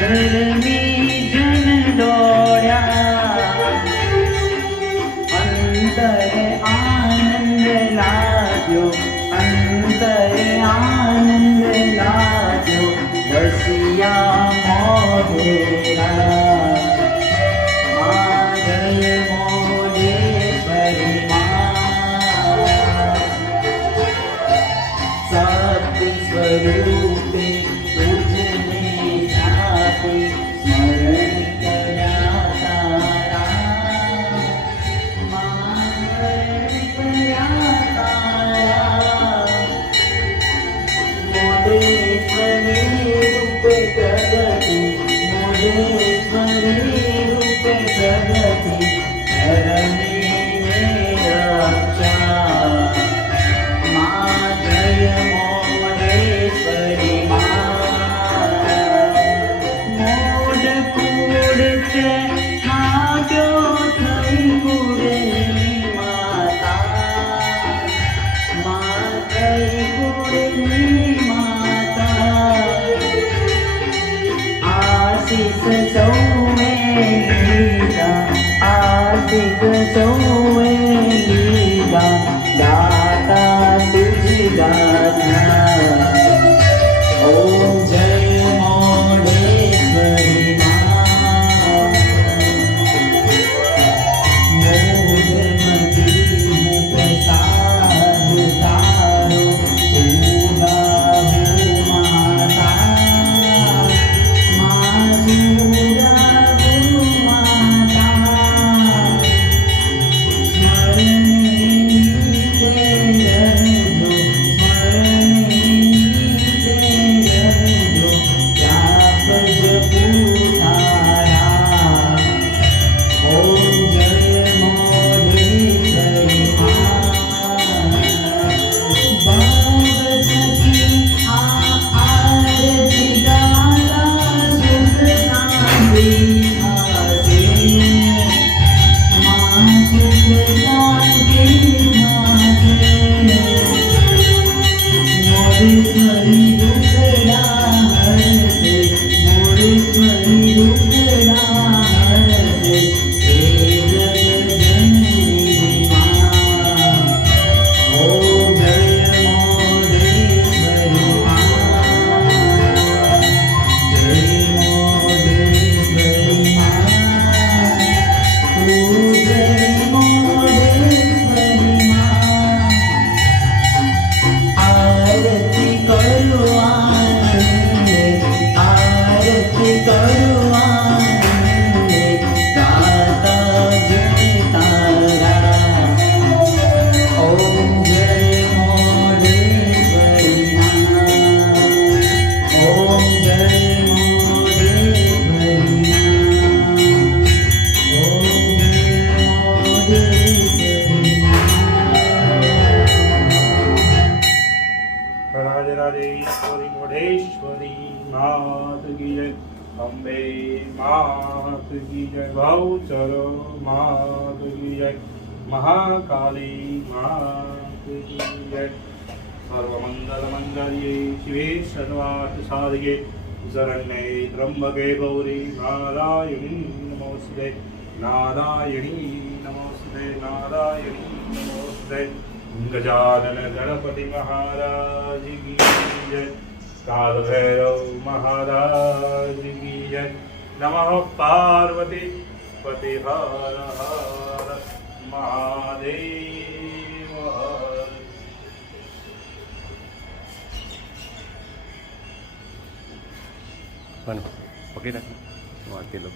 ધર્મી જન દોડ્યા, અંતરે આનંદ લાગ્યો, અંતરે આનંદ લાગ્યો, વસિયા મોઢેરા જય મોઢેશ્વરી શક્તિ સ્વરૂપે તુજને જાતે સ્મરણ કર્યા તારા, સ્મરણ કર્યા તારા, મોઢેશ્વરી રૂપે પ્રગતિ, મોઢેશ્વરી રૂપે પ્રગતિ, ધરણીને રક્ષા, મા જય મોઢેશ્વરી મોઢ કુળ છે નાગ્યો થઈ કુળની માતા, મા થઈ કુળની માતા, આશીષ સૌએ લીધા, આશીષ સૌએ લીધા, દાતા તુજ દાતા, ઓમ જય મોઢેશ્વરી મોઢમતી પ્રસાદ તારો સુગાહુ માતા, સુગાહુ માતા, સ્મરણે તે રહેજો, સ્મરણે તે રહેજો, વ્યાપજ પૂતારા, ઓમ જય મોઢેશ્વરી ભાવ થકી આ આરતી ગાતા સુખ શાંતિ થાશે, મા સુખ શાંતિ થાશે, મોઢેશ્વરી દુઃખડા હરશે, મોઢેશ્વરી દુઃખડા હરશે, હે જગજનની મા, ઓમ જય મોઢેશ્વરી જય મોઢેશ્વરી તું જય મોઢેશ્વરી આરતી કરું આનંદે, આરતી કરું આનંદે, દાતા જય તારા, ઓમ જય મોઢેશ્વરી ઓમ જય મોઢેશ્વરી ઓમ જય મોઢેશ્વરી રાધે રાધે ઈશ્વરી મોઢેશ્વરી માત કી જય, અંબે માત કી જય, ગૌચર માત કી જય, મહાકાલી માત કી જય. સર્વમંગલ મંગલ્યે શિવે સર્વાર્થ સાધિકે શરણ્યે ત્રંબકે ગૌરી નારાયણી નમોસ્તે, નારાયણી નમોસ્તે, નારાયણી નમોસ્તે. गजानन गणपति महाराज की जय, काल भैरव महाराज की जय. नमः पार्वती पति हर हर Mahadev. bueno, poquita, no, aquí lo